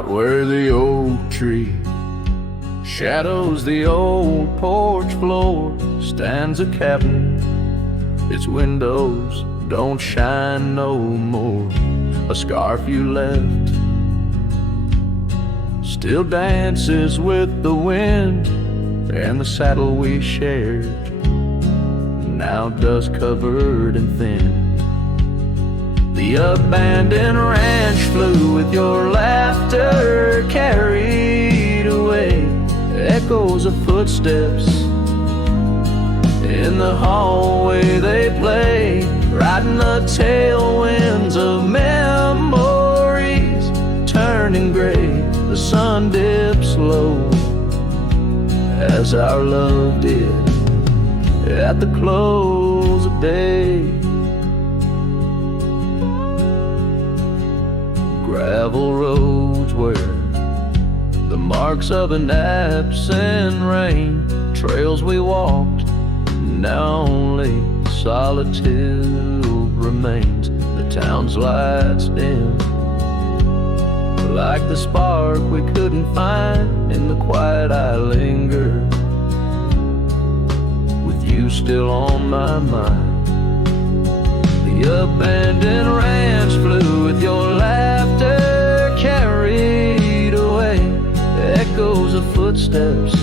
Out where the oak tree shadows the old porch floor stands a cabin. Its windows don't shine no more. A scarf you left still dances with the wind, and the saddle we shared now dust covered and thin. The abandoned ranch flew with your laughter carried away. Echoes of footsteps in the hallway they play, riding the tailwinds of memories turning gray. The sun dips low as our love did at the close of day. Gravel roads where the marks of an absent rain, trails we walked, now only solitude remains. The town's lights dim like the spark we couldn't find. In the quiet I linger, with you still on my mind. The abandoned ranch flew with your laughter carried away. Echoes of footsteps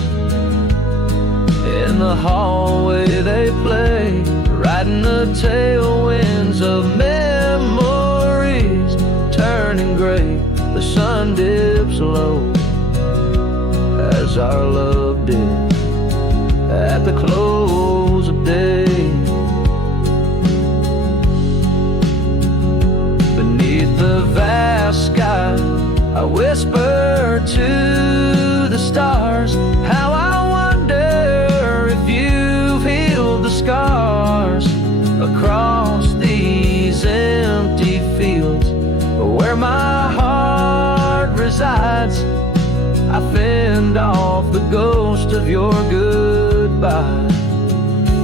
in the hallway they play, riding the tailwinds of memories turning gray. The sun dips low as our love did at the close of day. Beneath the vast sky I whisper to the stars, how I wonder if you've healed the scars across these empty fields where my heart resides. I fend off the ghost of your goodbye.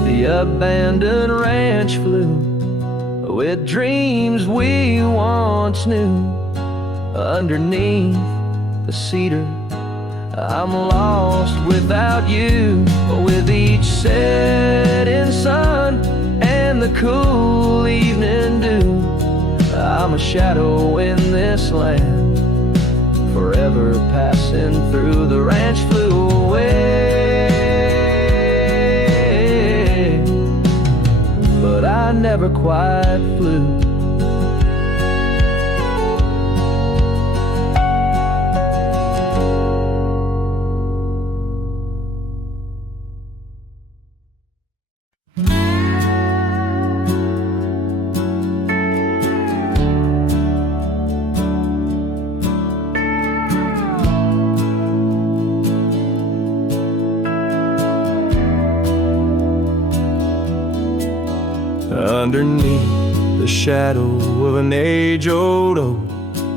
The abandoned ranch flew with dreams we once knew. Underneath the cedar I'm lost without you. With each setting sun and the cool evening dew, I'm a shadow in this land, forever passing through. The ranch flew away, but I never quite flew. Underneath the shadow of an age-old oak,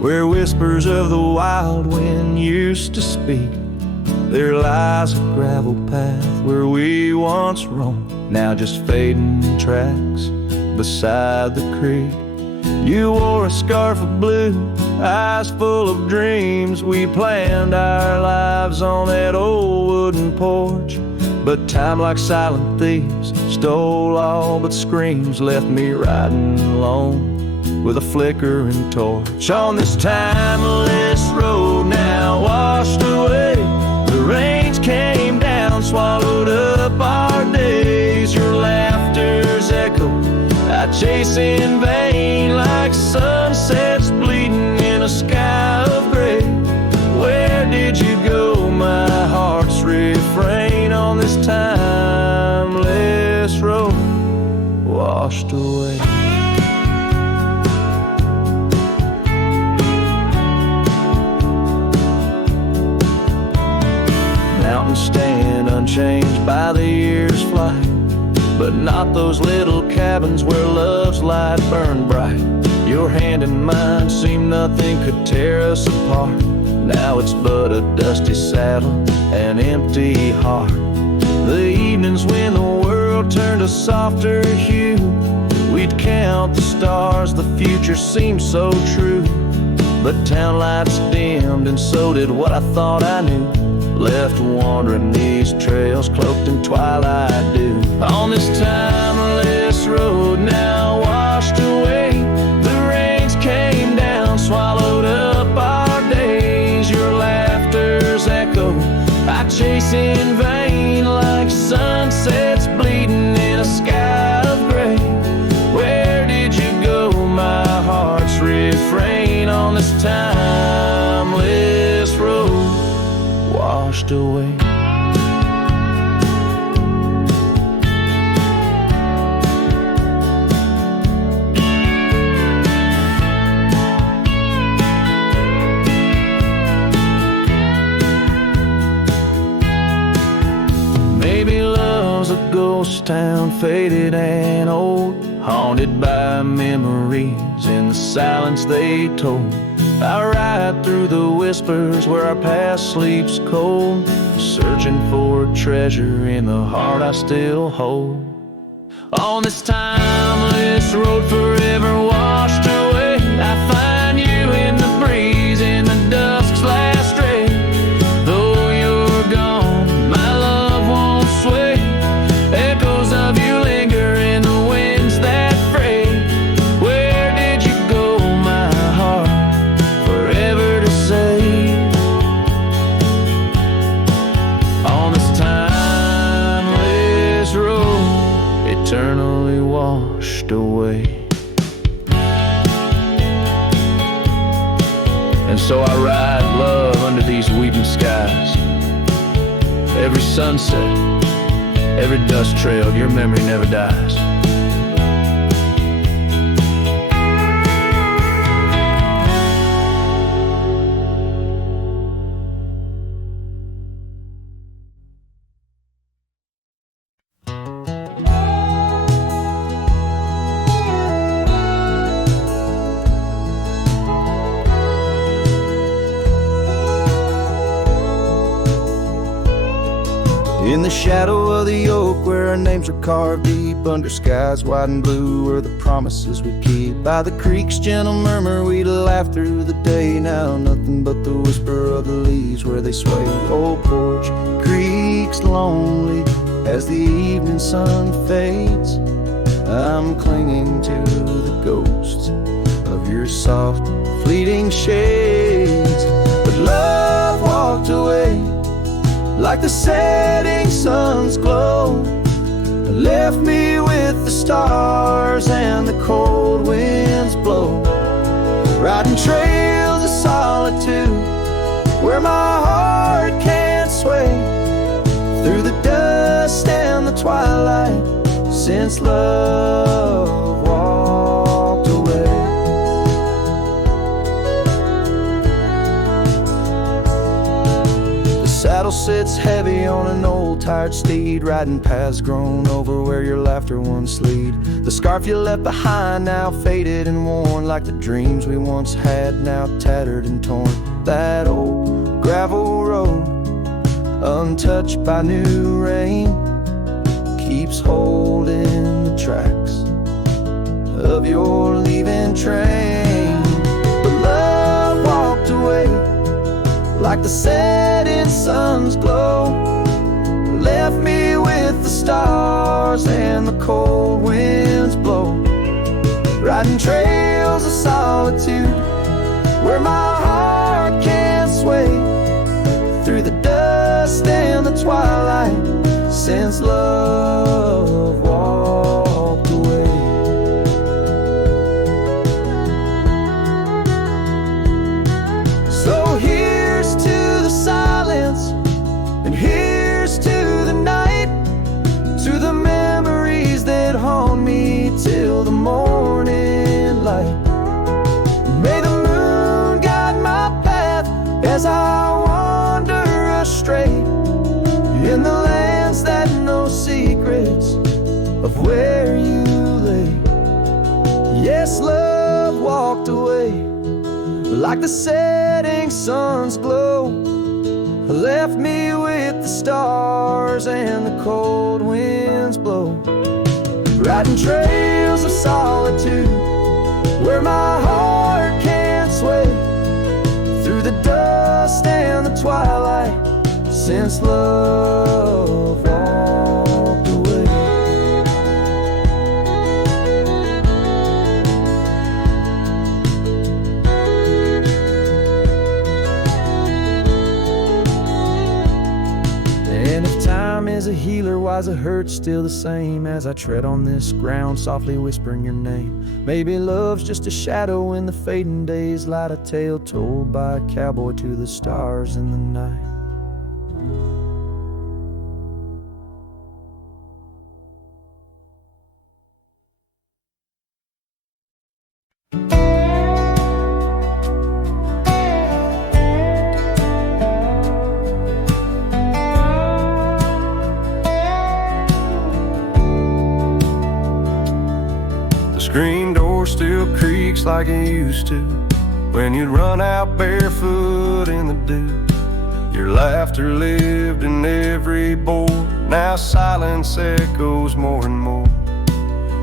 where whispers of the wild wind used to speak, there lies a gravel path where we once roamed, now just fading tracks beside the creek. You wore a scarf of blue, eyes full of dreams. We planned our lives on that old wooden porch, but time, like silent thieves, stole all but screams, left me riding alone with a flickering torch. On this timeless road now washed away, the rains came down, swallowed up our days. Your laughter's echo I chase in vain, like sunsets bleeding in a sky of gray. Where did you go, my heart's refrain, on this timeless road washed away? Mountains stand unchanged by the year's flight, but not those little cabins where love's light burned bright. Your hand in mine seemed nothing could tear us apart. Now it's but a dusty saddle, an empty heart. The evenings when the world turned a softer hue, we'd count the stars, the future seemed so true. But town lights dimmed and so did what I thought I knew. Left wandering these trails cloaked in twilight dew. On this timeless road now washed away, the rains came down, swallowed up our days. Your laughter's echo I chase in vain, like sunsets bleeding in a sky of gray. Where did you go, my heart's refrain? On this timeless road washed away. Maybe love's a ghost town, faded and old, haunted by memories in the silence they told. I ride through the whispers where our past sleeps cold, searching for treasure in the heart I still hold. On this timeless road forever washed away, I find you in the breeze, in the dusk's last ray. Though you're gone, my love won't sway. Echoes of you linger in the winds that fray. Where did you go, my heart? Forever to say. On this timeless road, eternally washed away. And so I ride love under these weeping skies. Every sunset, every dust trail, your memory never dies. In the shadow of the oak where our names are carved deep, under skies wide and blue were the promises we keep. By the creek's gentle murmur we'd laugh through the day. Now nothing but the whisper of the leaves where they sway. Old porch creaks lonely as the evening sun fades. I'm clinging to the ghosts of your soft fleeting shades. But love walked away like the setting sun's glow, left me with the stars and the cold winds blow. Riding trails of solitude where my heart can't sway, through the dust and the twilight, since love walked away. Saddle sits heavy on an old tired steed, riding paths grown over where your laughter once lead. The scarf you left behind now faded and worn, like the dreams we once had now tattered and torn. That old gravel road, untouched by new rain, keeps holding the tracks of your leaving train. But love walked away like the setting sun's glow, left me with the stars and the cold winds blow. Riding trails of solitude where my heart can't sway, through the dust and the twilight, since love walked away. So here's to the silence, and here's to the night, to the memories that haunt me till the morning light. May the moon guide my path as I wander astray, in the lands that know secrets of where you lay. Yes, love walked away like the setting sun's glow, left me with the stars and the cold winds blow. Riding trails of solitude where my heart can't sway, since love walked away. And if time is a healer, why's the hurt still the same? As I tread on this ground, softly whispering your name. Maybe love's just a shadow in the fading days, light a tale told by a cowboy to the stars in the night. Screen door still creaks like it used to when you'd run out barefoot in the dew. Your laughter lived in every board. Now silence echoes more and more.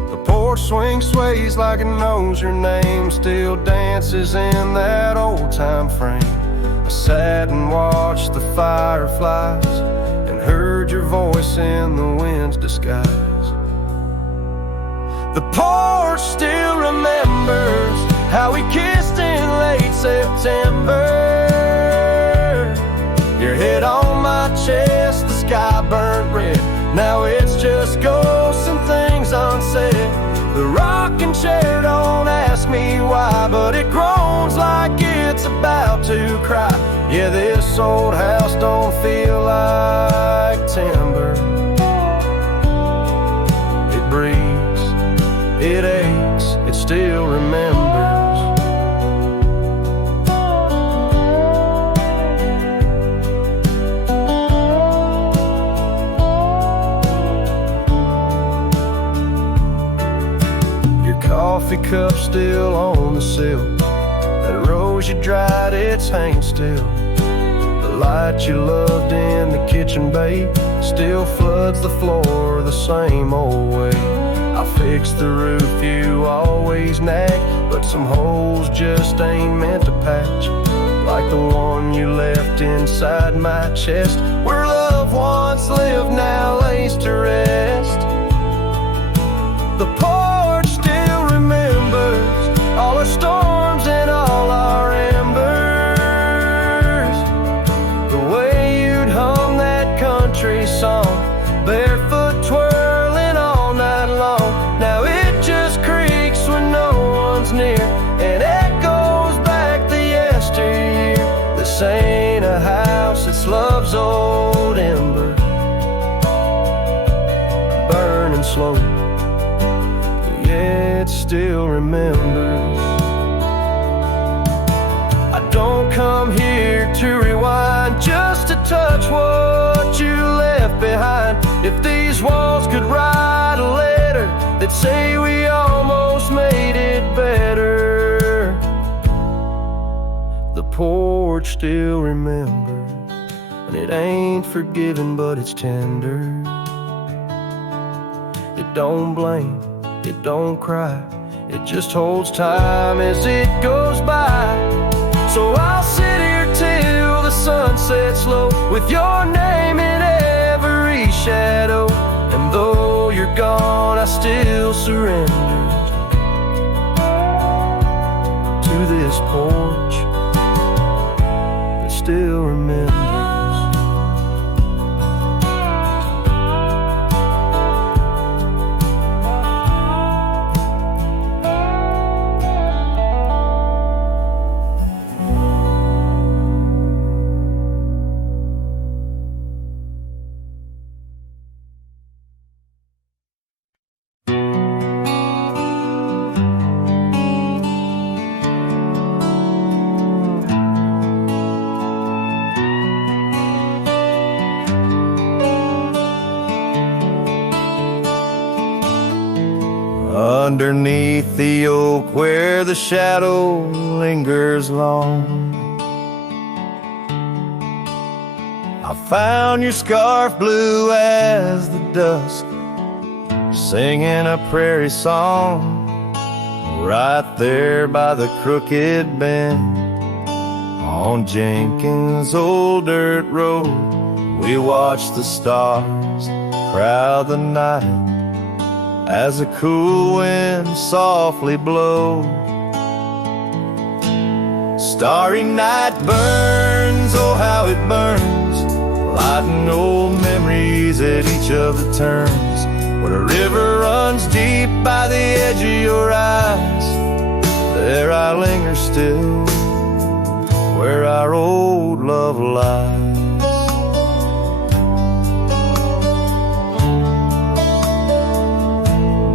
The porch swing sways like it knows your name, still dances in that old time frame. I sat and watched the fireflies and heard your voice in the wind's disguise. The porch still remembers how we kissed in late September. Your head on my chest, the sky burnt red. Now it's just ghosts and things unsaid. The rocking chair don't ask me why, but it groans like it's about to cry. Yeah, this old house don't feel like timber. It breathes, it aches, it still remembers. Your coffee cup still on the sill. That rose you dried, it's hanging still. The light you loved in the kitchen, babe, still floods the floor the same old way. I fixed the roof you always nag, but some holes just ain't meant to patch. Like the one you left inside my chest, where love once lived now lays to rest. The porch still remembers all our storms and all our embers. The way you'd hum that country song, barefoot twirling all night long. Now it just creaks when no one's near and echoes back the yesteryear. This ain't a house, it's love's old ember, burning slow. Yeah, it still remembers. I don't come here to rewind, just to touch what you left behind. If these walls could write a letter, they'd say we almost made it better. The porch still remembers, and it ain't forgiving, but it's tender. It don't blame, it don't cry, it just holds time as it goes by. So I'll sit here till the sun sets low, with your name in every shadow. And though you're gone, I still surrender to this porch that still remembers. Underneath the oak where the shadow lingers long, I found your scarf blue as the dusk, singing a prairie song. Right there by the crooked bend on Jenkins' old dirt road, We watch the stars crowd the night as a cool wind softly blows. Starry night burns, oh how it burns, lighting old memories at each of the turns. Where a river runs deep by the edge of your eyes, there I linger still, where our old love lies.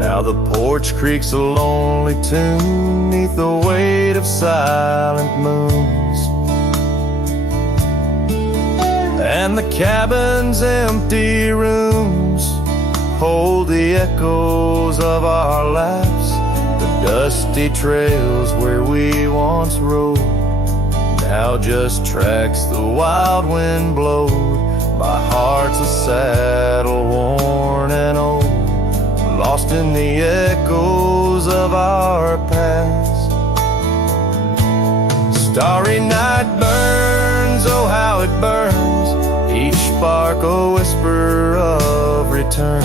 Now the porch creaks a lonely tune neath the weight of silent moons, and the cabin's empty rooms hold the echoes of our laughs. The dusty trails where we once rode now just tracks the wild wind blowed by hearts a saddle worn and old, lost in the echoes of our past. Starry night burns, oh how it burns, each spark a whisper of return.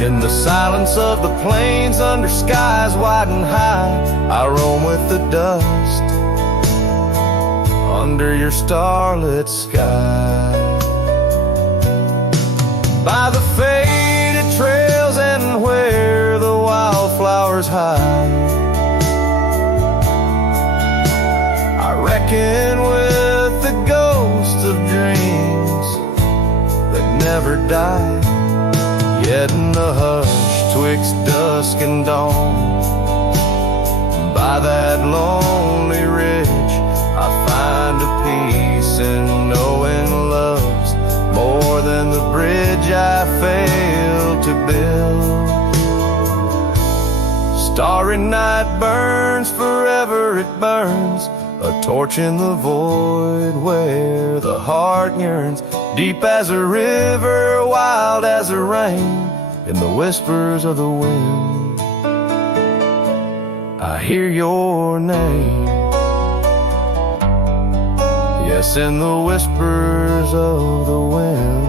In the silence of the plains under skies wide and high, I roam with the dust under your starlit sky. By the faded trails and where the wildflowers hide, I reckon with the ghosts of dreams that never die. Yet in the hush twixt dusk and dawn, by that lonely ridge, I find a peace in knowing love's more than the bridge I failed to build. Starry night burns, forever it burns, a torch in the void where the heart yearns, deep as a river, wild as a rain, in the whispers of the wind I hear your name. Yes, in the whispers of the wind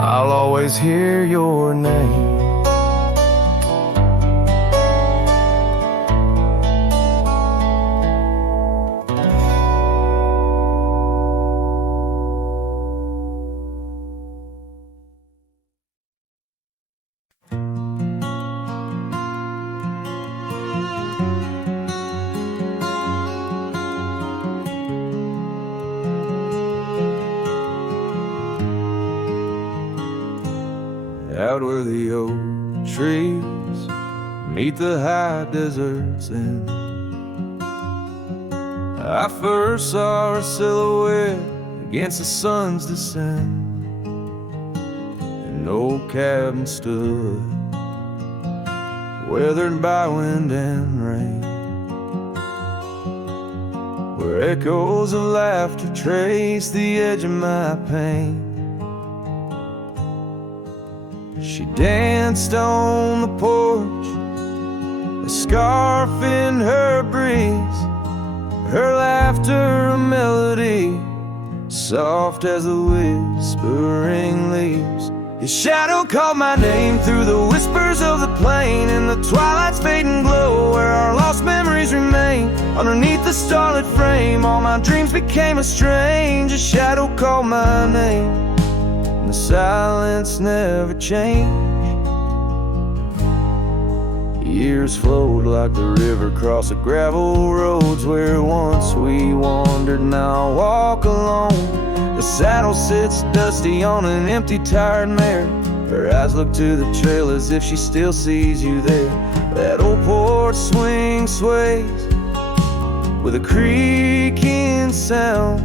I'll always hear your name. Out where the old trees meet the high deserts end, I first saw her silhouette against the sun's descent. An old cabin stood, weathered by wind and rain, where echoes of laughter trace the edge of my pain. She danced on the porch, a scarf in her breeze, her laughter a melody, soft as the whispering leaves. His shadow called my name through the whispers of the plain, in the twilight's fading glow where our lost memories remain. Underneath the starlit frame, all my dreams became a strange. A shadow called my name, and the silence never changed. Years flowed like the river across the gravel roads where once we wandered, now I walk alone. The saddle sits dusty on an empty, tired mare. Her eyes look to the trail as if she still sees you there. That old porch swing sways with a creaking sound,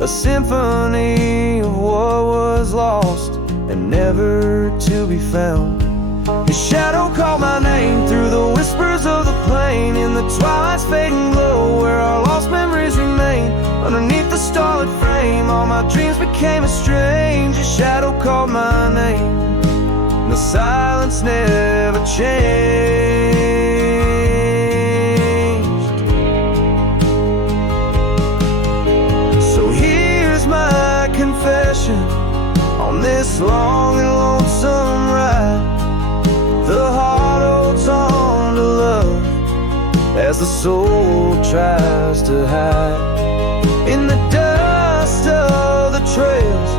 a symphony of what was lost and never to be found. His shadow called my name through the whispers of the plain, in the twilight's fading glow where our lost memories remain. Underneath the starlit frame, all my dreams became a strange. His shadow called my name, and the silence never changed. So here's my this long and lonesome ride, the heart holds on to love as the soul tries to hide in the dust of the trails,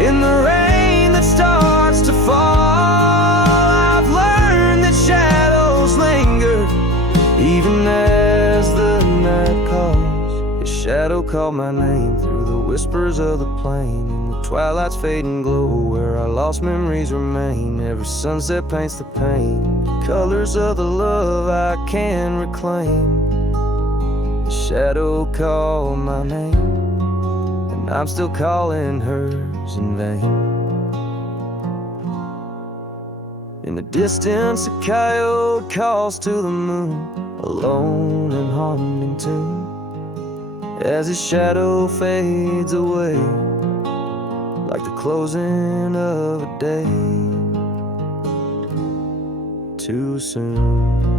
in the rain that starts to fall. I've learned that shadows linger even as the night calls. A shadow called my name through the whispers of the plain, in the twilight's fading glow where our lost memories remain. Every sunset paints the pain, colors of the love I can reclaim. The shadow called my name, and I'm still calling hers in vain. In the distance, a coyote calls to the moon, a lone and haunting tune, as his shadow fades away like the closing of a day too soon.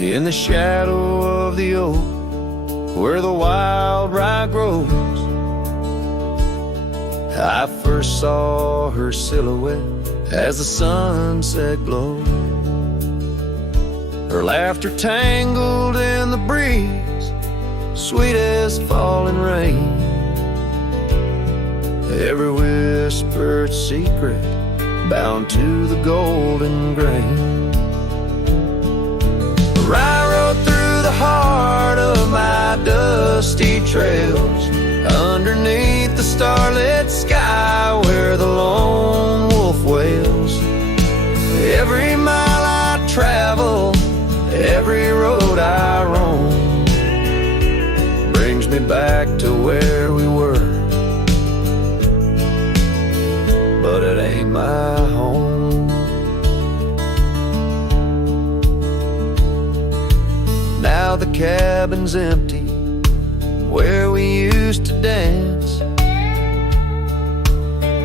In the shadow of the oak, where the wild rye grows, I first saw her silhouette as the sunset glowed. Her laughter tangled in the breeze, sweet as falling rain. Every whispered secret bound to the golden grain. I rode through the heart of my dusty trails, underneath the starlit sky where the lone wolf wails. Every mile I travel, every road I roam, brings me back to where we were, but it ain't my home. Now the cabin's empty where we used to dance.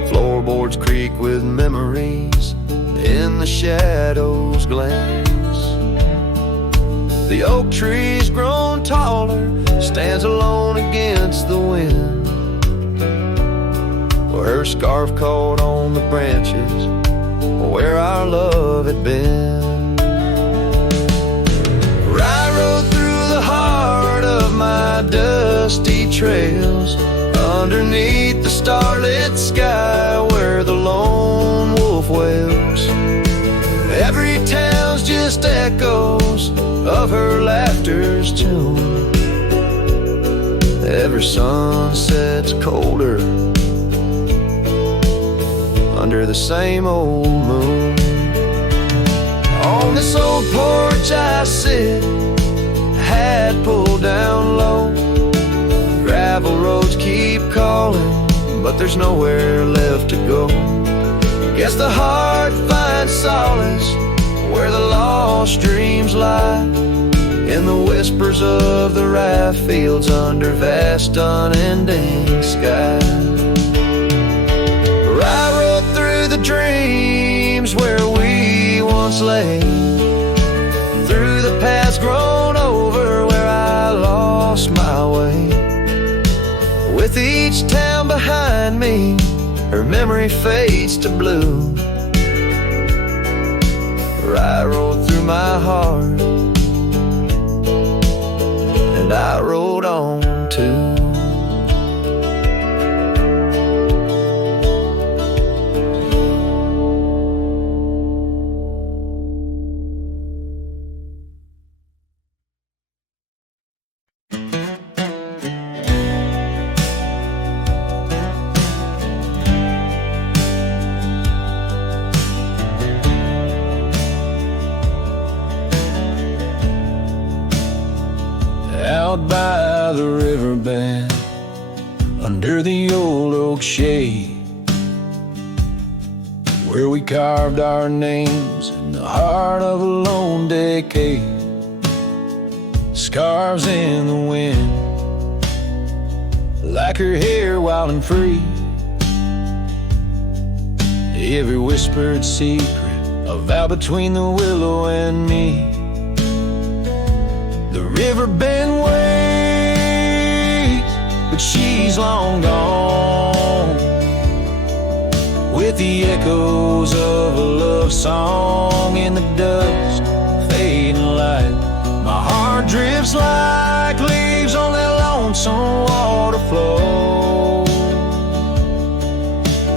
Floorboards creak with memories in the shadows glance. The oak tree's grown taller, stands alone against the wind, where her scarf caught on the branches where our love had been. I rode through the heart of my dusty trails, underneath the starlit sky where the lone wolf wails. Every town's just echoes of her laughter's tune. Every sunset's colder under the same old moon. On this old porch I sit, hat pulled down low. Gravel roads keep calling, but there's nowhere left to go. Guess the heart finds solace where the lost dreams lie, in the whispers of the rye fields under vast unending sky. I rode through the dreams where we once lay, through the paths grown over where I lost my way. With each town behind me, her memory fades to blue. I rode through my heart, and I rode on too. old oak shade where we carved our names in the heart of a lone decade. Scarves in the wind, like her hair wild and free. Every whispered secret, a vow between the willow and me. The river bend waits, but she's long gone, with the echoes of a love song in the dust, fading light. My heart drifts like leaves on that lonesome water flow,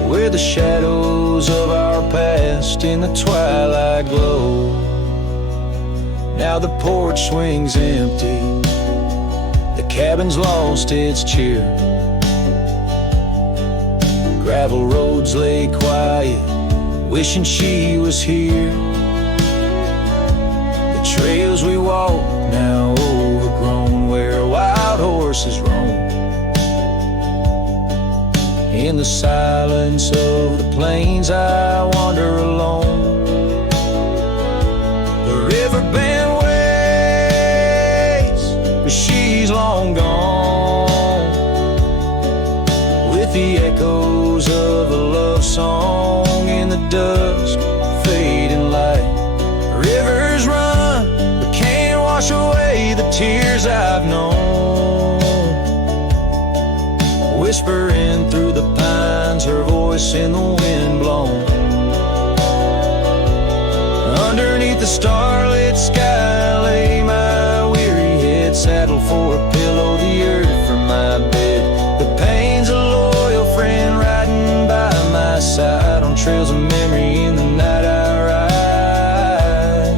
where the shadows of our past in the twilight glow. Now the porch swings empty, the cabin's lost its cheer. Gravel roads lay quiet, wishing she was here. The trails we walk now overgrown, where wild horses roam. In the silence of the plains I wander alone. The river bend waits, but she's long gone, with the echoes of a love song in the dusk, fading light. Rivers run, but can't wash away the tears I've known. Whispering through the pines, her voice in the wind blown. Underneath the starlit sky lay my weary head, saddled for a pillow, the earth for my bed. The pain's a loyal friend riding by my side, on trails of memory in the night I ride.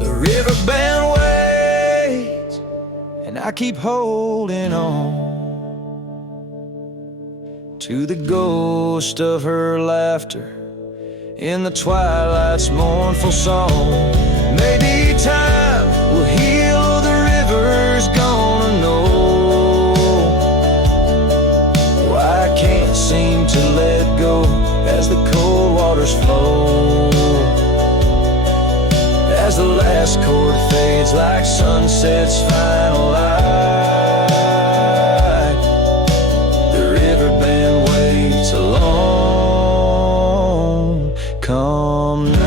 The river bend waits, and I keep holding on to the ghost of her laughter in the twilight's mournful song. Maybe time will heal, the river's gonna know why I can't seem to let go as the cold waters flow. As the last chord fades like sunset's final light, the river bend waits alone come night.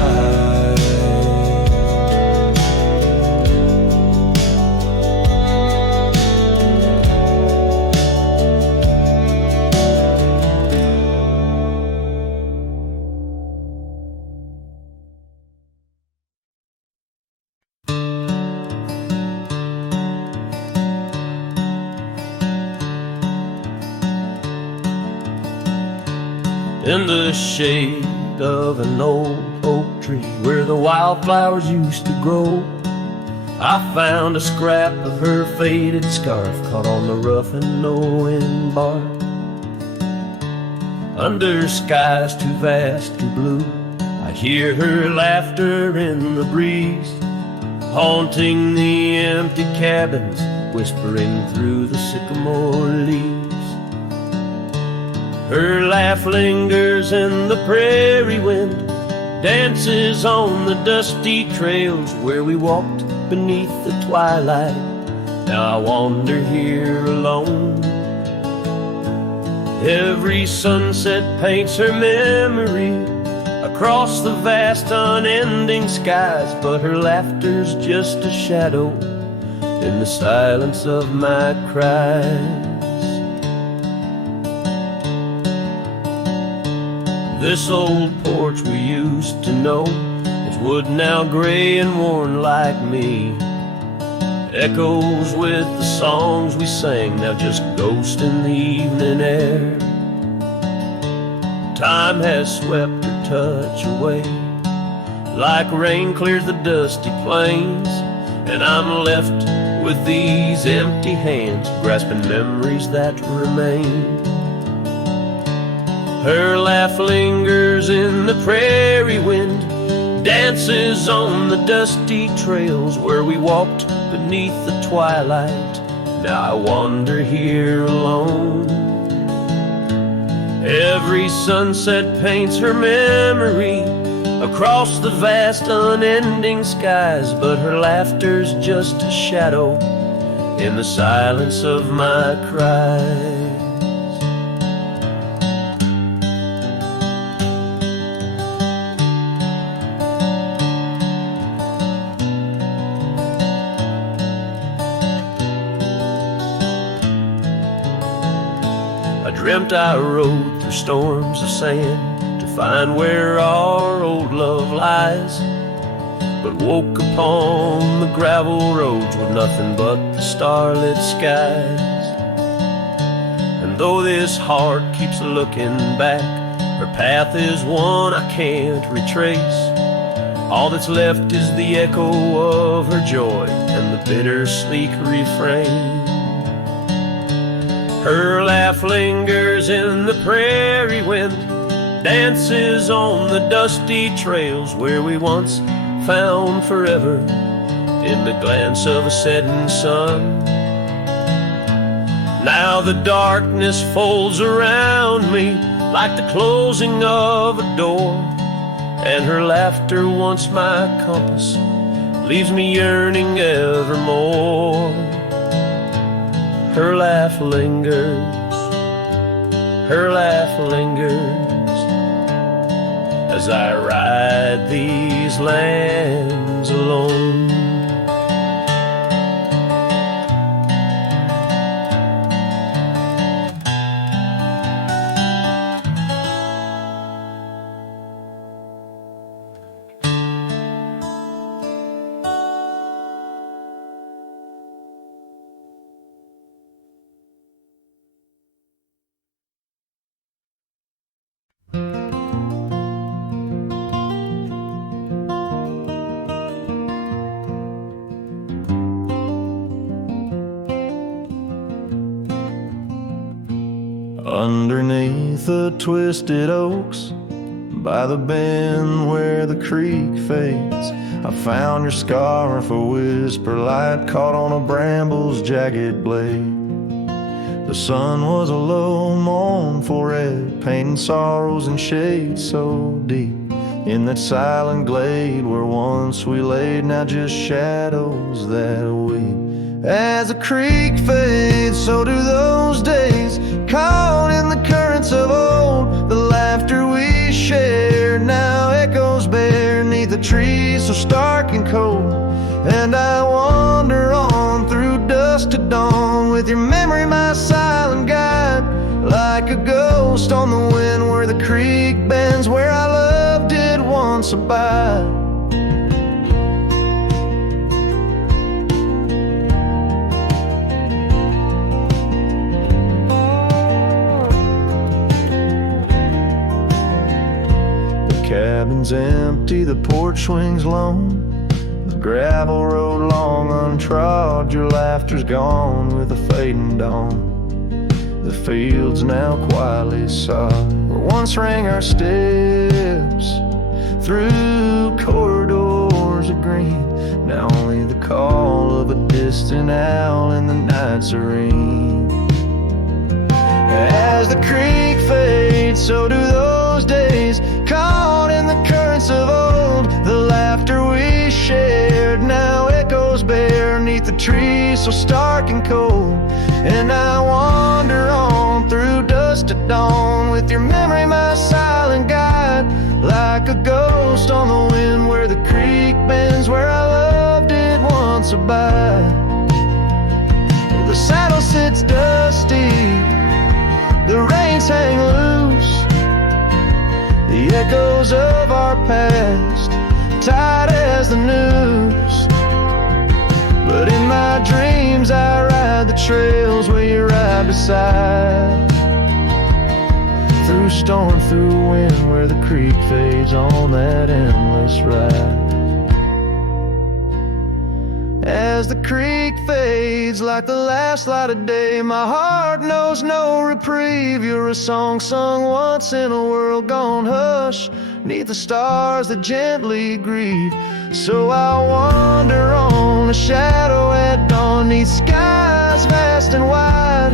In the shade of an old oak tree where the wildflowers used to grow, I found a scrap of her faded scarf caught on the rough and knowing bark. Under skies too vast and blue, I hear her laughter in the breeze, haunting the empty cabins, whispering through the sycamore leaves. Her laugh lingers in the prairie wind, dances on the dusty trails where we walked beneath the twilight. Now I wander here alone. Every sunset paints her memory across the vast unending skies, but her laughter's just a shadow in the silence of my cries. This old porch we used to know is wood now gray and worn like me. Echoes with the songs we sang, now just ghosts in the evening air. Time has swept her touch away, like rain clears the dusty plains, and I'm left with these empty hands, grasping memories that remain. Her laugh lingers in the prairie wind, dances on the dusty trails where we walked beneath the twilight. Now I wander here alone. Every sunset paints her memory across the vast unending skies, but her laughter's just a shadow in the silence of my cries. I dreamt I rode through storms of sand to find where our old love lies, but woke upon the gravel roads with nothing but the starlit skies. And though this heart keeps looking back, her path is one I can't retrace. All that's left is the echo of her joy and the bittersweet refrain. Her laugh lingers in the prairie wind, dances on the dusty trails where we once found forever in the glance of a setting sun. Now the darkness folds around me like the closing of a door, and her laughter, once my compass, leaves me yearning evermore. Her laugh lingers, her laugh lingers, as I ride these lands alone. Underneath the twisted oaks, by the bend where the creek fades, I found your scarf, a whisper light caught on a bramble's jagged blade. The sun was a low mournful red, painting sorrows in shades so deep. In that silent glade where once we laid, now just shadows that weep. As the creek fades, so do those days, caught in the currents of old. The laughter we shared now echoes bare neath the trees so stark and cold. And I wander on through dusk to dawn with your memory my silent guide, like a ghost on the wind where the creek bends, where our love did once abide. Cabin's empty, the porch swings lone, the gravel road long untrod. Your laughter's gone with the fading dawn. The fields now quietly sod, where once rang our steps through corridors of green. Now only the call of a distant owl in the night serene. As the creek fades, so do those days, caught in the currents of old. The laughter we shared now echoes bare neath the trees so stark and cold. And I wander on through dusk to dawn with your memory my silent guide, like a ghost on the wind where the creek bends, where our love did once abide. The saddle sits dusty, the reins hang loose, the echoes of our past tight as the noose. But in my dreams I ride the trails where you ride beside, through storm, through wind, where the creek fades on that endless ride. As the creek fades like the last light of day, my heart knows no reprieve. You're a song sung once in a world gone hush, 'neath the stars that gently grieve. So I wander on a shadow at dawn, 'neath skies vast and wide,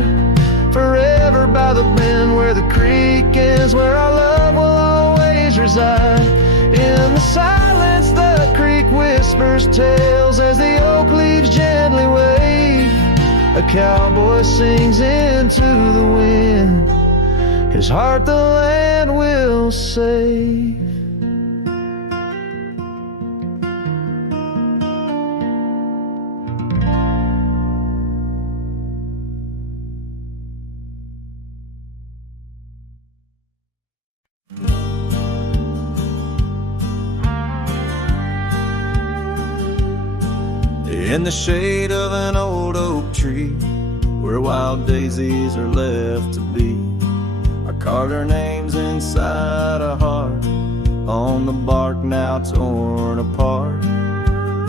forever by the bend where the creek ends, where our love will always reside. In the silence the creek whispers tales as the oak leaves gently wave. A cowboy sings into the wind, his heart the land will save. In the shade of an old oak tree, where wild daisies are left to be, I carved our names inside a heart on the bark now torn apart.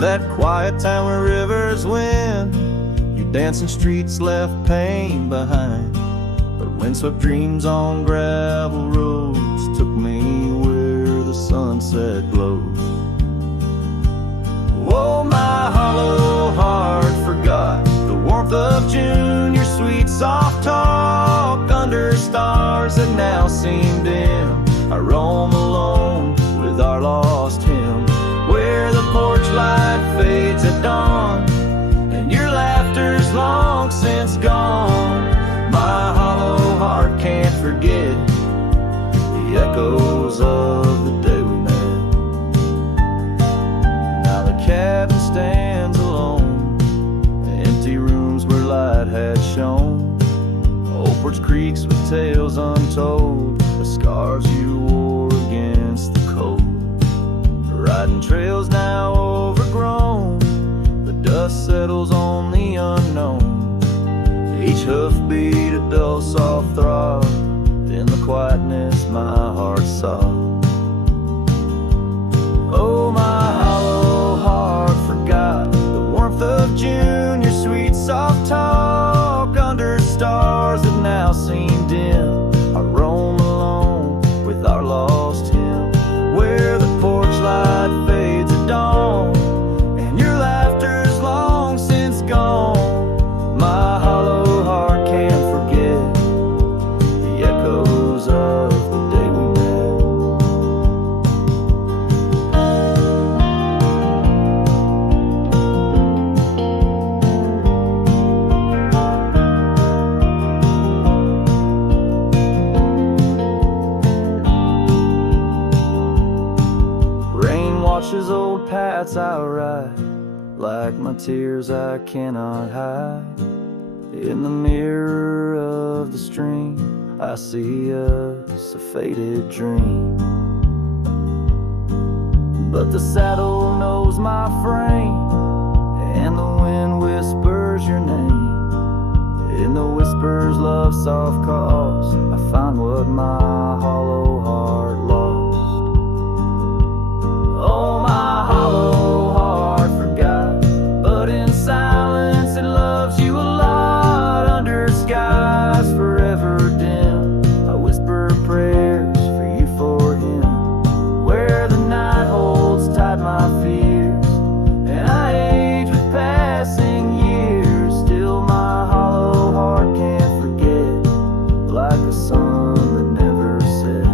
That quiet town where rivers win, you dancing streets left pain behind, but windswept dreams on gravel roads took me where the sunset glows. Oh, my hollow heart forgot the warmth of June, your sweet soft talk under stars that now seem dim. I roam alone with our lost hymn, where the porch light fades at dawn and your laughter's long since gone. My hollow heart can't forget the echoes of the day we met. Now the cabin stands alone, empty rooms where light had shone, old porch creeks with tales untold, the scars you wore against the cold. Riding trails now overgrown, the dust settles on the unknown. Each hoofbeat a dull soft throb, in the quietness my heart sobbed. Oh, my hollow heart forgot the warmth of June, your sweet soft talk under stars that now seem dim. I roam alone with our lost hymn, where the porch light fades at dawn and your laughter's long since gone. My hollow heart can't forget the echoes of the day we met. Rain washes old paths I ride, like my tears I cannot hide. In the mirror of the stream, I see us a faded dream. But the saddle knows my frame, and the wind whispers your name. In the whispers love soft calls, I find what my hollow heart lost. Oh, my hollow heart forgot, but in silence it loves you a lot. Under skies forever dim, I whisper prayers for you, for him, where the night holds tight my fears, and I age with passing years. Still my hollow heart can't forget, like a sun that never sets.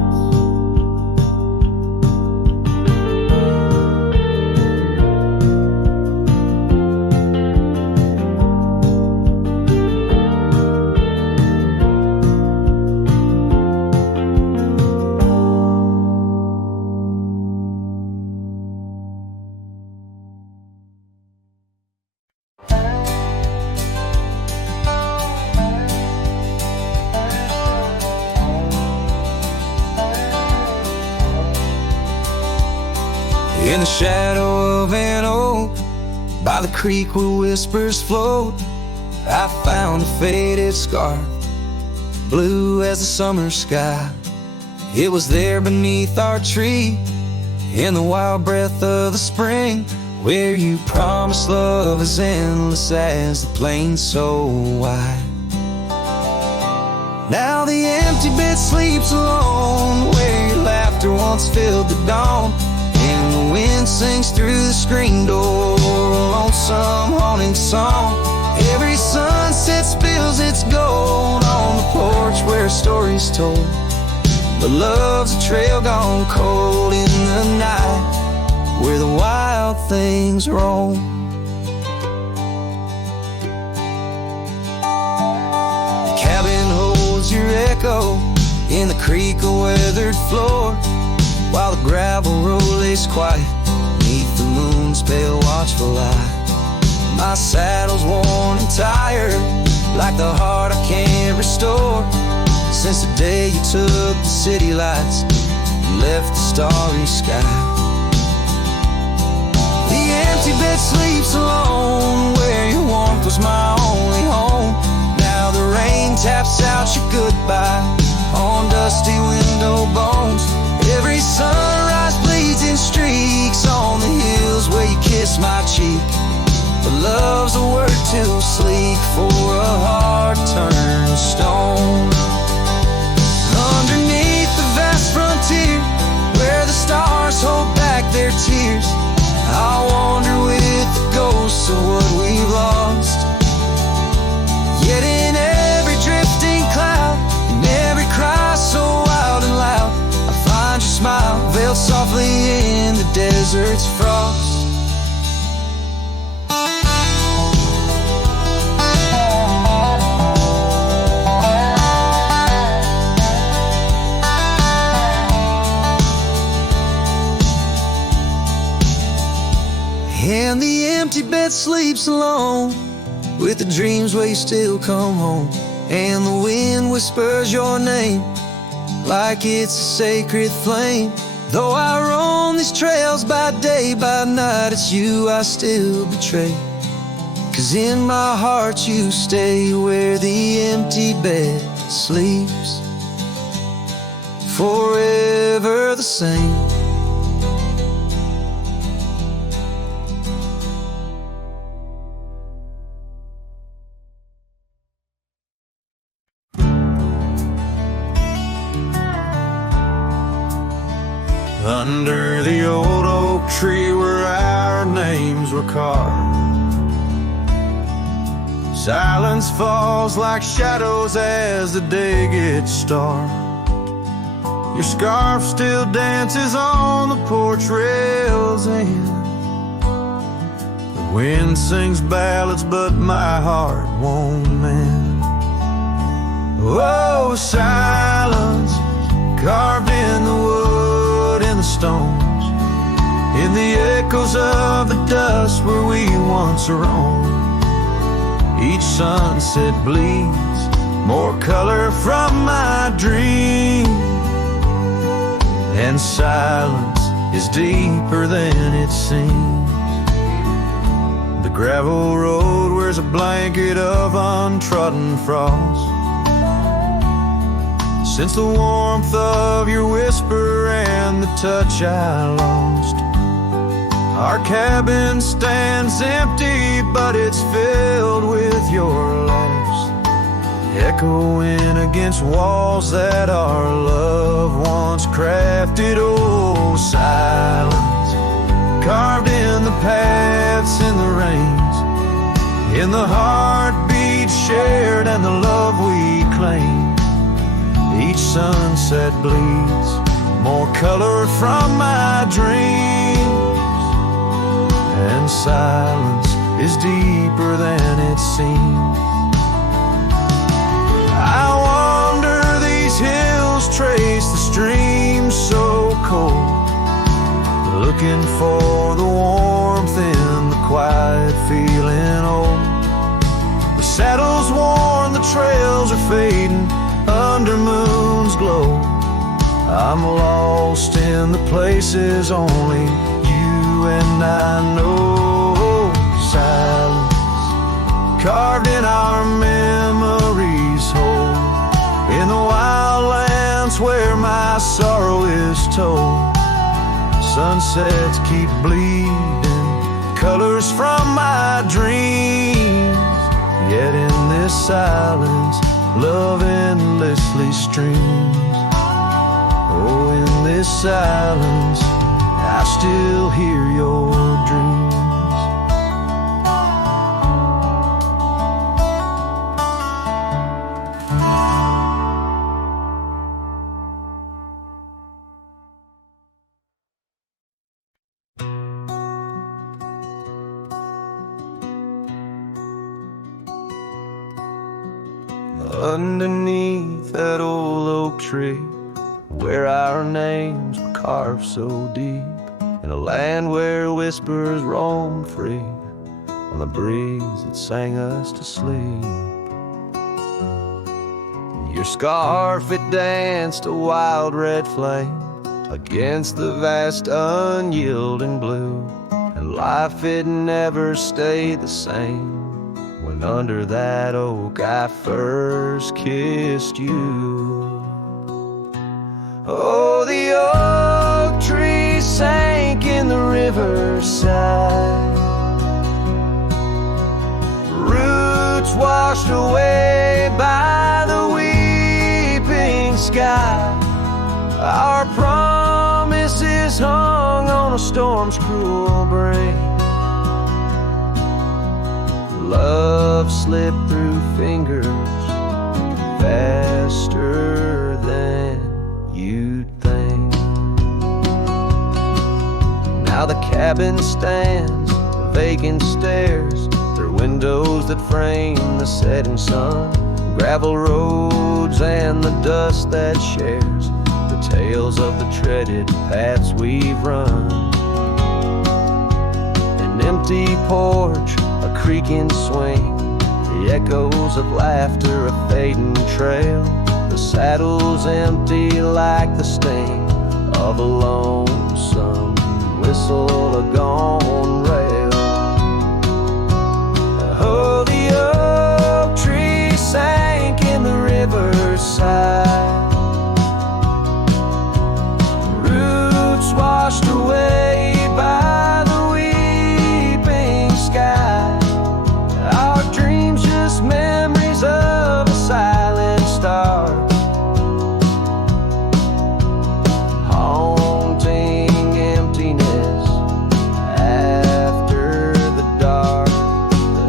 In the shadow of an oak, by the creek where whispers float, I found a faded scar, blue as the summer sky. It was there beneath our tree, in the wild breath of the spring, where you promised love as endless as the plain so wide. Now the empty bed sleeps alone, where your laughter laughter once filled the dawn, and the wind sings through the screen door a lonesome haunting song. Every sunset spills its gold on the porch where a story's told, but love's a trail gone cold in the night where the wild things roam. The cabin holds your echo in the creek a weathered floor, while the gravel road lays quiet beneath the moon's pale watchful light. My saddle's worn and tired, like the heart I can't restore, since the day you took the city lights and left the starry sky. The empty bed sleeps alone where your warmth was my only home. Now the rain taps out your goodbye on dusty window bones. Every sunrise bleeds in streaks on the hills where you kiss my cheek, but love's a word too sleek for a heart turned stone. Underneath the vast frontier where the stars hold back their tears, I'll wander with the ghosts of what we've lost. Yet in every drifting cloud, in every cry so wild and loud, I find your smile veiled softly in the desert's frost. And the empty bed sleeps alone with the dreams where you still come home, and the wind whispers your name like it's a sacred flame. Though I roam these trails by day, by night, it's you I still betray, 'cause in my heart you stay where the empty bed sleeps, forever the same. Under the old oak tree where our names were carved, silence falls like shadows as the day gets dark. Your scarf still dances on the porch rails, and the wind sings ballads, but my heart won't mend. Oh, silence carved in the wood, in the stones, in the echoes of the dust where we once roamed. Each sunset bleeds more color from my dream, and silence is deeper than it seems. The gravel road wears a blanket of untrodden frost, since the warmth of your whisper and the touch I lost. Our cabin stands empty, but it's filled with your laughs, echoing against walls that our love once crafted. Oh, silence carved in the paths, in the rains, in the heartbeat shared and the love we claim. Each sunset bleeds more color from my dreams, and silence is deeper than it seems. I wander these hills, trace the streams so cold, looking for the warmth in the quiet feeling old. The saddle's worn, the trails are fading under moon's glow. I'm lost in the places only you and I know. Silence carved in our memories hold, in the wildlands where my sorrow is told. Sunsets keep bleeding colors from my dreams, yet in this silence love endlessly streams. Oh, in this this silence, I still hear your dreams. Underneath that old oak tree, where our names were carved so deep, in a land where whispers roam free on the breeze that sang us to sleep. Your scarf, it danced a wild red flame against the vast unyielding blue, and life, it never stayed the same when under that oak I first kissed you. Oh, the oak tree sank in the riverside, roots washed away by the weeping sky. Our promises hung on a storm's cruel brink. Love slipped through fingers faster than you'd think. Now the cabin stands, vacant stares through windows that frame the setting sun, gravel roads and the dust that shares the tales of the treaded paths we've run. An empty porch, a creaking swing, the echoes of laughter, a fading trail, the saddle's empty like the sting of a lonesome whistle, a gone rail. Oh, the oak tree sank in the riverside, roots washed away by the weeping sky. Our dreams just memories of a silent star, haunting emptiness after the dark.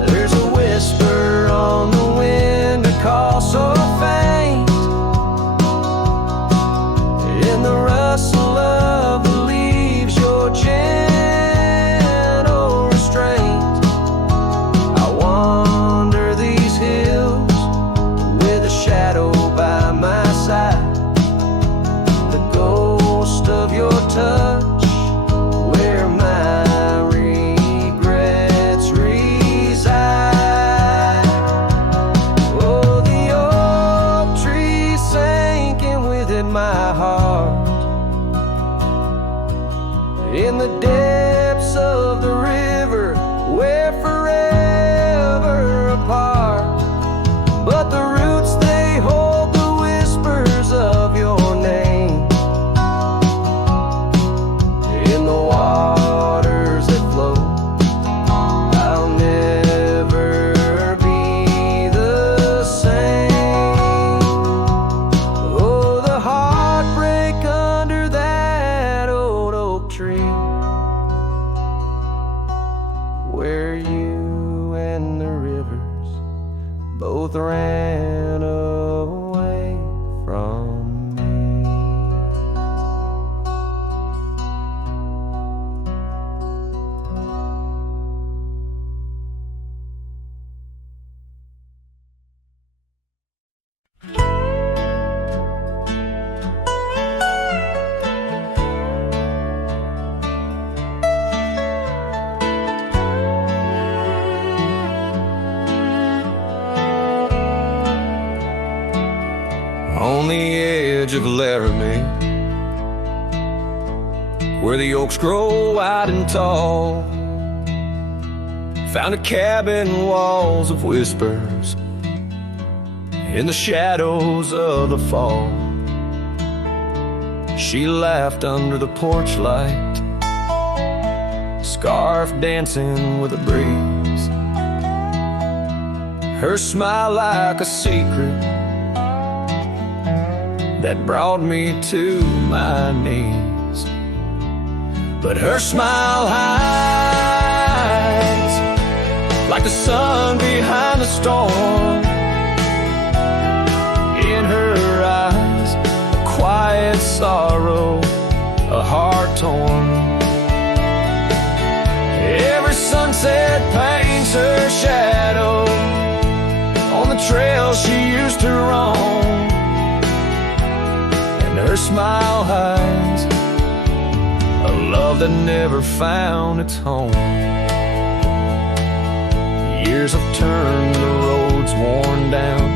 There's a whisper on the wind, a call so faint, in the rustle of the leaves, your gentle restraint. I wander these hills with a shadow by my side, the ghost of your touch where my regrets reside. Oh, the oak tree sank, and with it my heart, in the depths of the river, we're forever apart. But the roots, they hold the whispers of your name in the waters that flow. I'll never be the same. Oh, the heartbreak under that old oak tree, where you and the rivers both ran away from me. On the edge of Laramie, where the oaks grow wide and tall, found a cabin, walls of whispers in the shadows of the fall. She laughed under the porch light, scarf dancing with a breeze, her smile like a secret that brought me to my knees. But her smile hides like the sun behind the storm. In her eyes, a quiet sorrow, a heart torn. Every sunset paints her shadow on the trail she used to roam. And her smile hides a love that never found its home. Years have turned the roads worn down,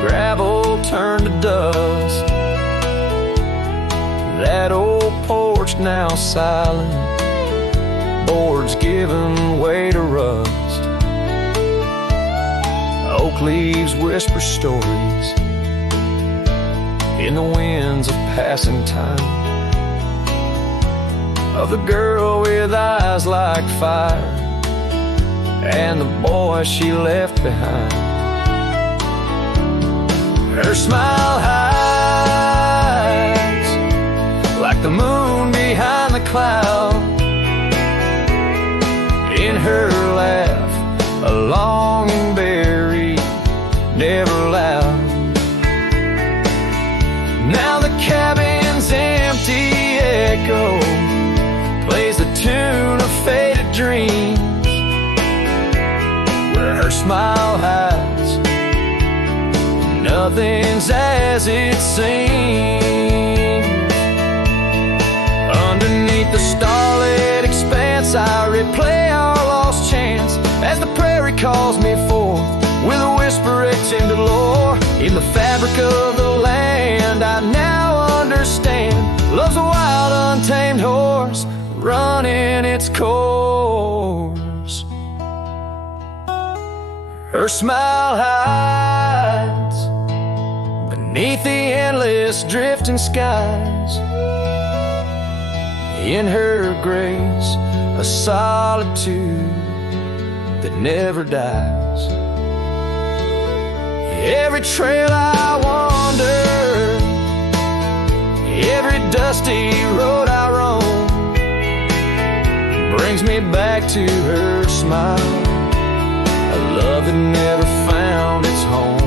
gravel turned to dust. That old porch now silent, boards giving way to rust. Oak leaves whisper stories in the winds of passing time, of the girl with eyes like fire and the boy she left behind. Her smile hides like the moon behind the cloud. In her laugh, a longing buried, never loud. Now the cabin's empty echo plays the tune of faded dreams. Where her smile hides, nothing's as it seems. Underneath the starlit expanse, I replay our lost chance as the prairie calls me forth with a whisper of tender lore. In the fabric of the land, I now understand love's a wild, untamed horse running its course. Her smile hides beneath the endless drifting skies. In her grace, a solitude that never dies. Every trail I wander, every dusty road I roam, brings me back to her smile, a love that never found its home.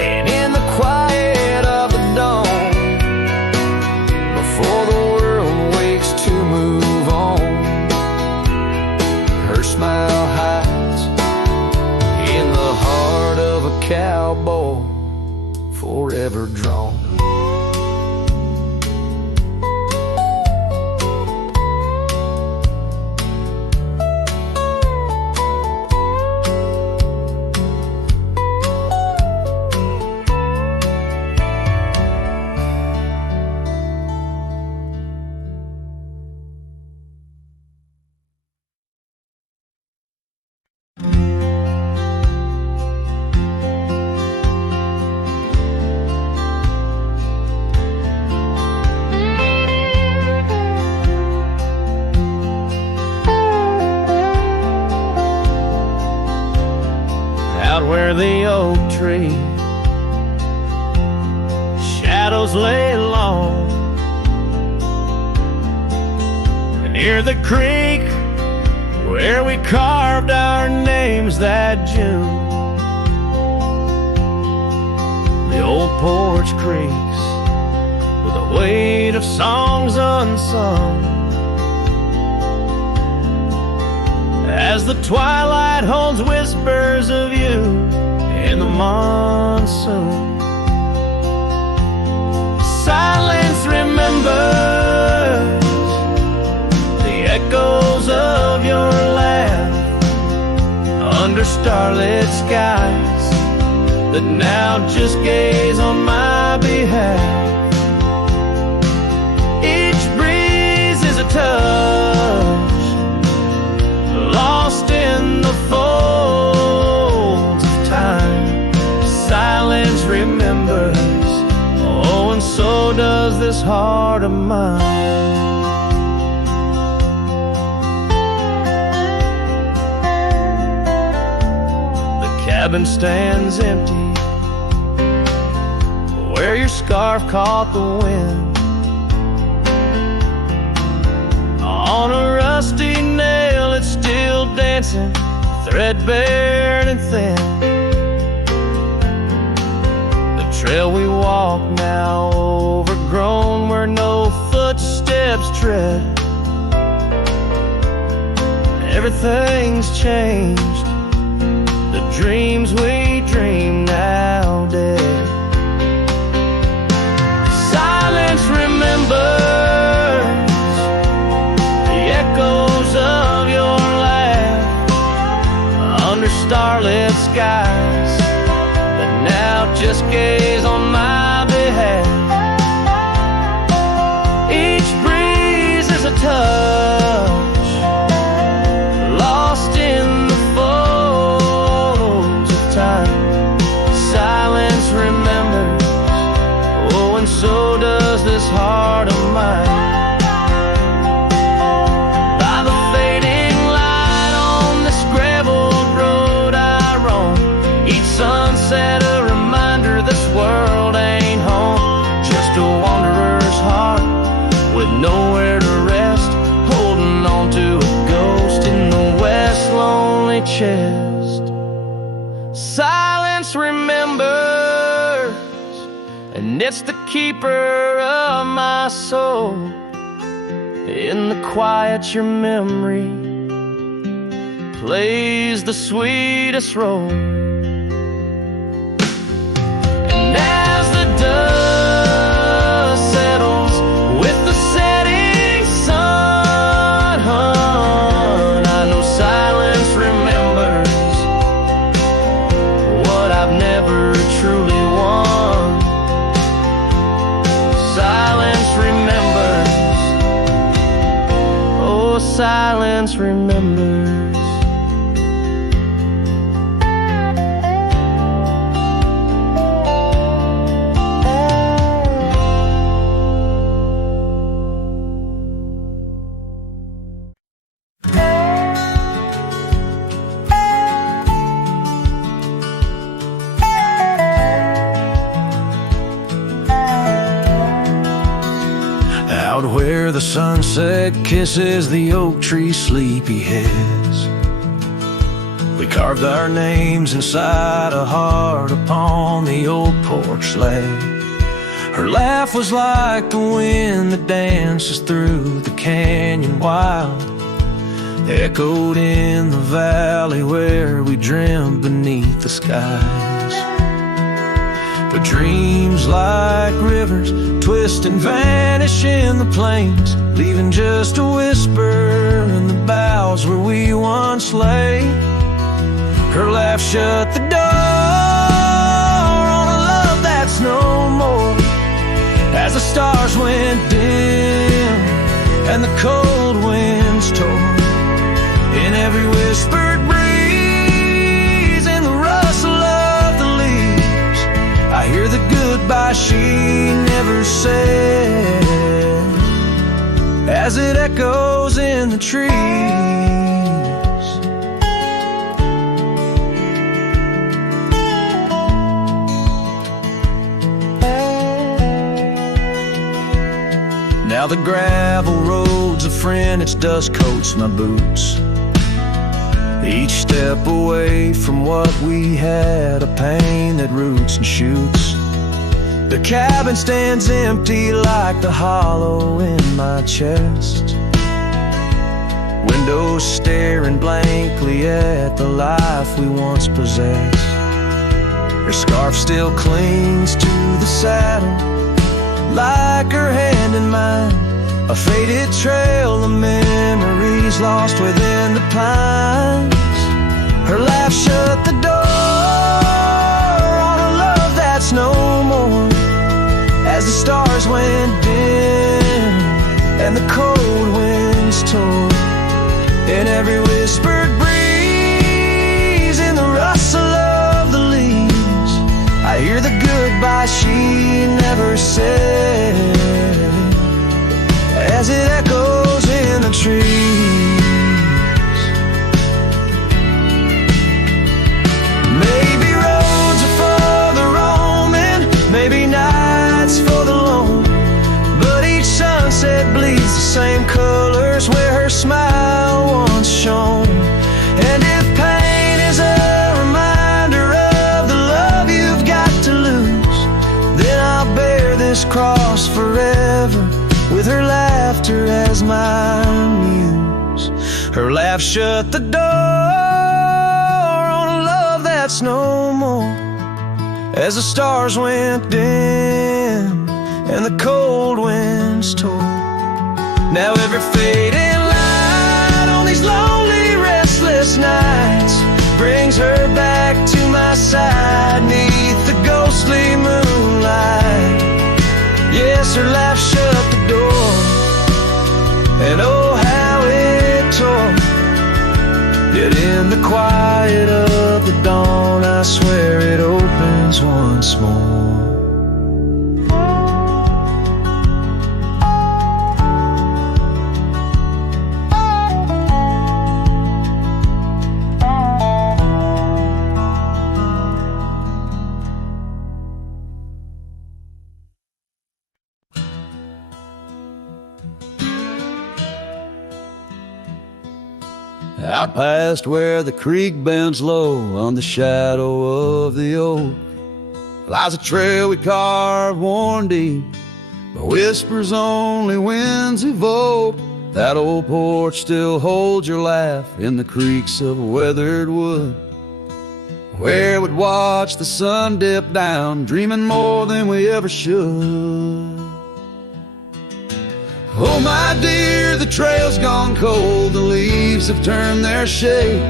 And in the quiet of the dawn, before the world wakes to move on, her smile hides in the heart of a cowboy, forever drawn. Where the oak tree shadows lay long, and near the creek where we carved our names that June, the old porch creaks with the weight of songs unsung, as the twilight holds whispers of you in the monsoon. Silence remembers the echoes of your laugh under starlit skies that now just gaze on my behalf. Each breeze is a touch lost in the folds of time. Silence remembers, oh, and so does this heart of mine. The cabin stands empty scarf caught the wind. On a rusty nail, it's still dancing, threadbare and thin. The trail we walk now overgrown, where no footsteps tread. Everything's changed, the dreams we dream now dead. Silence remembers the echoes of your laugh under starlit skies that now just gaze on my behalf. Each breeze is a touch, lost in the folds of time. Silence remembers, oh, and so does this heart of mine. By the fading light on this graveled road I roam, each sunset a reminder this world ain't home. Just a wanderer's heart with nowhere to rest, holding on to a ghost in the west lonely chest. Silence remembers, and it's the keeper of my soul. In the quiet your memory plays the sweetest role. And as the dust settles with the setting sun, I know silence remembers what I've never truly won. Silence remembers, oh, silence remembers. Out where the sunset kisses the oak tree sleepy heads, we carved our names inside a heart upon the old porch slab. Her laugh was like the wind that dances through the canyon wild, echoed in the valley where we dreamed beneath the skies. But dreams like rivers twist and vanish in the plains, leaving just a whisper in the boughs where we once lay. Her laugh shut the door on a love that's no more, as the stars went dim and the cold winds tore. In every whispered breeze, in the rustle of the leaves, I hear the goodbye she never said, as it echoes in the trees. Now the gravel road's a friend, its dust coats my boots. Each step away from what we had, a pain that roots and shoots. The cabin stands empty like the hollow in my chest, windows staring blankly at the life we once possessed. Her scarf still clings to the saddle, like her hand in mine, a faded trail of memories lost within the pines. Her laugh shut the door on a love that's no more, as the stars went dim and the cold winds tore. In every whispered breeze, in the rustle of the leaves, I hear the goodbye she never said, as it echoes in the trees. Maybe roads are for the roaming, maybe nights crisscross forever, with her laughter as my muse. Her laugh shut the door on a love that's no more. As the stars went dim and the cold winds tore, now every fading light on these lonely, restless nights brings her back to my side, 'neath the ghostly moonlight. Yes, her laugh shut the door, and oh how it tore. Yet in the quiet of the dawn, I swear it opens once more. Out past where the creek bends low, on the shadow of the oak, lies a trail we carved worn deep, but whispers only winds evoke. That old porch still holds your laugh in the creaks of weathered wood, where we'd watch the sun dip down, dreaming more than we ever should. Oh my dear, the trail's gone cold, the leaves have turned their shade,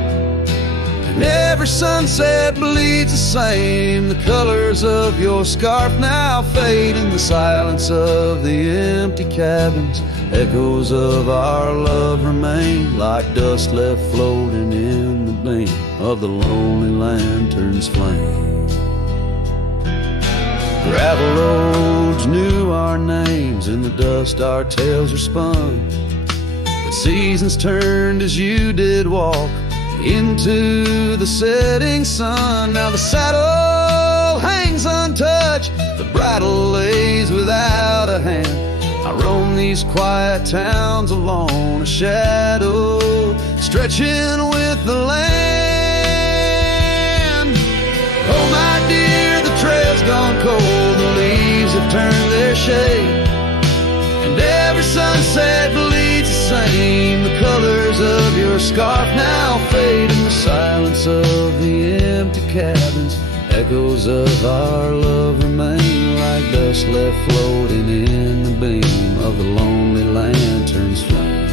and every sunset bleeds the same. The colors of your scarf now fade, in the silence of the empty cabins, echoes of our love remain, like dust left floating in the beam of the lonely lantern's flame. Gravel roads knew our names, in the dust our tales are spun, but seasons turned as you did walk into the setting sun. Now the saddle hangs untouched, the bridle lays without a hand. I roam these quiet towns alone, a shadow stretching with the land. Oh my dear, the trail's gone cold, the leaves have turned their shade, and every sunset bleeds the same. The colors of your scarf now fade, in the silence of the empty cabins, echoes of our love remain, like dust left floating in the beam of the lonely lantern's flame.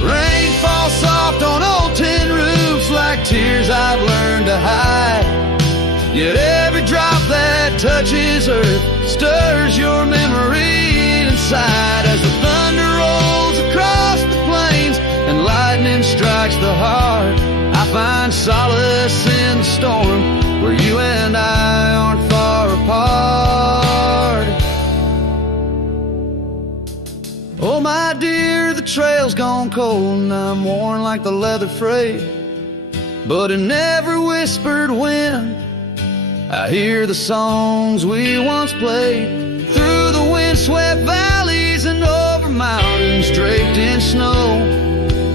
Rain falls soft on old tin roofs, like tears I've learned to hide, yet every drop that touches earth stirs your memory inside. As the thunder rolls across the plains and lightning strikes the heart, I find solace in the storm, where you and I aren't far apart. Oh my dear, the trail's gone cold, and I'm worn like the leather freight, but in every whispered wind I hear the songs we once played, through the windswept valleys and over mountains draped in snow.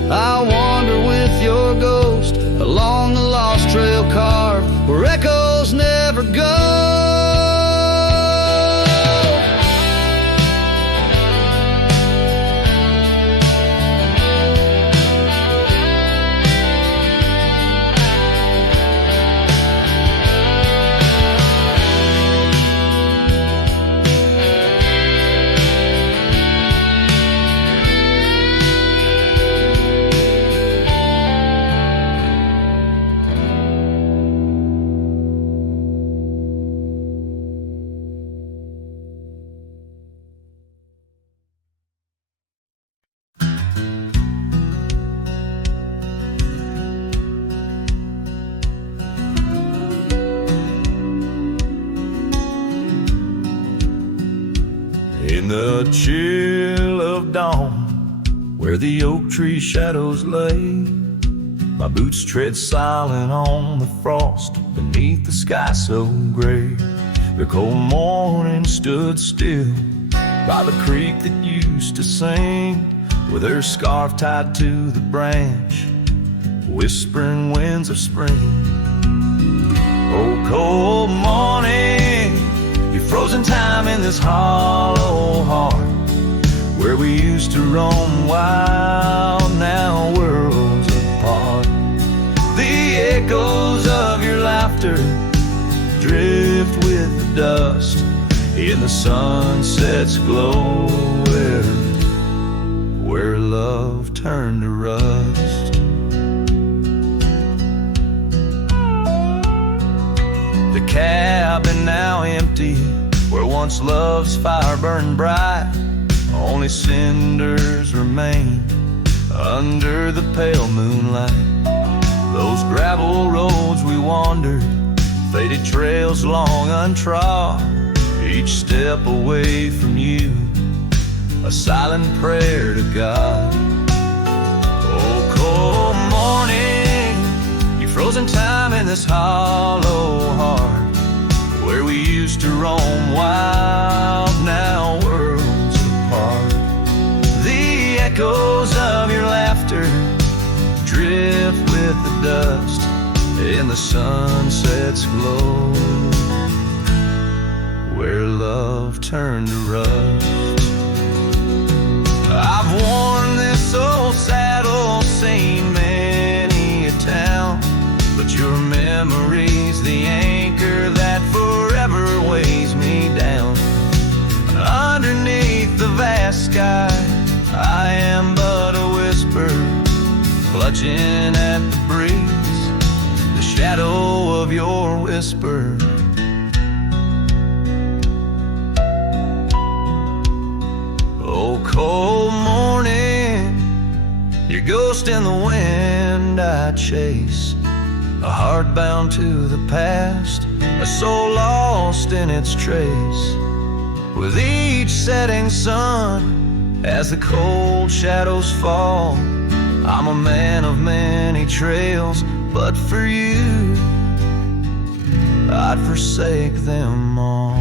I'll wander with your ghost along the lost trail carved where echoes never go. In the chill of dawn, where the oak tree shadows lay, my boots tread silent on the frost beneath the sky so gray. The cold morning stood still by the creek that used to sing, with her scarf tied to the branch, whispering winds of spring. Oh, cold morning, you froze this hollow heart where we used to roam wild, now worlds apart. The echoes of your laughter drift with the dust in the sunset's glow, where love turned to rust. The cabin now empty, where once love's fire burned bright, only cinders remain under the pale moonlight. Those gravel roads we wandered, faded trails long untrod, each step away from you, a silent prayer to God. Oh, cold morning, you frozen time in this hollow heart, where we used to roam wild, now worlds apart. The echoes of your laughter drift with the dust in the sunset's glow, where love turned to rust. I've worn this old saddle, seen many a town, but your memory's the anchor that forever weighs me down. Underneath the vast sky, I am but a whisper, clutching at the breeze, the shadow of your whisper. Oh, cold morning, your ghost in the wind I chase, a heart bound to the past, a soul lost in its trace. With each setting sun, as the cold shadows fall, I'm a man of many trails, but for you, I'd forsake them all.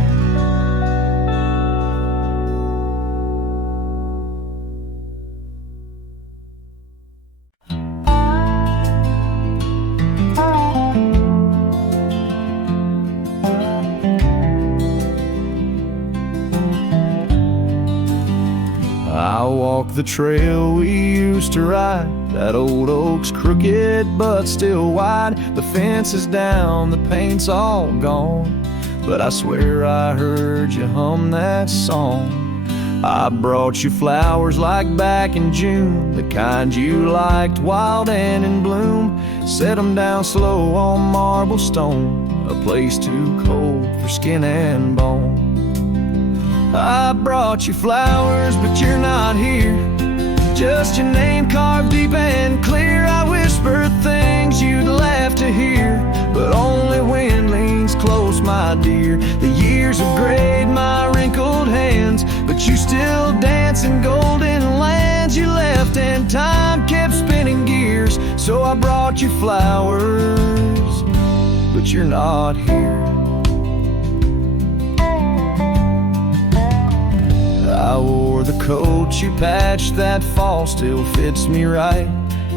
I walk the trail we used to ride, that old oak's crooked but still wide. The fence is down, the paint's all gone, but I swear I heard you hum that song. I brought you flowers like back in June, the kind you liked, wild and in bloom. Set 'em down slow on marble stone, a place too cold for skin and bone. I brought you flowers, but you're not here, just your name carved deep and clear. I whisper things you'd laugh to hear, but only wind leans close, my dear. The years have grayed my wrinkled hands, but you still dance in golden lands you left, and time kept spinning gears. So I brought you flowers, but you're not here. I wore the coat you patched, that fall still fits me right.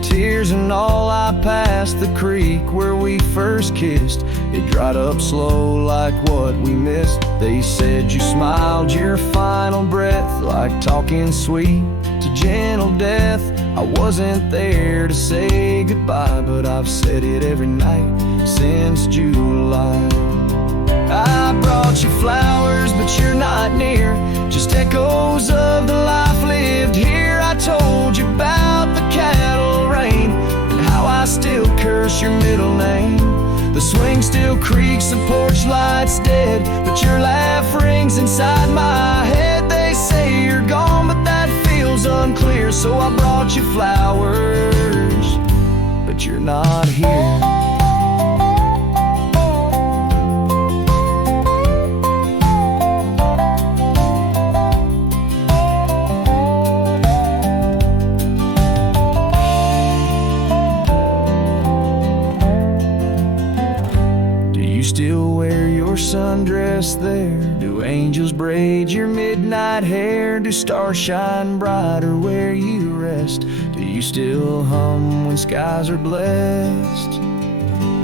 Tears and all, I passed the creek where we first kissed. It dried up slow like what we missed. They said you smiled your final breath, like talking sweet to gentle death. I wasn't there to say goodbye, but I've said it every night since July. I brought you flowers, but you're not near, just echoes of the life lived here. I told you about the cattle rain and how I still curse your middle name. The swing still creaks, the porch light's dead, but your laugh rings inside my head. They say you're gone, but that feels unclear. So I brought you flowers, but you're not here. Still wear your sundress there? Do angels braid your midnight hair? Do stars shine brighter where you rest? Do you still hum when skies are blessed?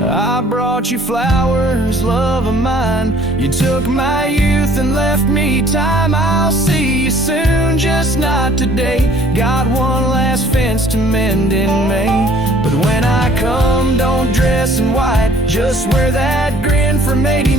I brought you flowers, love of mine. mine. You took my youth and left me time. I'll see you soon, just not today. Got one last fence to mend in May. But when I come, don't dress in white, just wear that grin from 80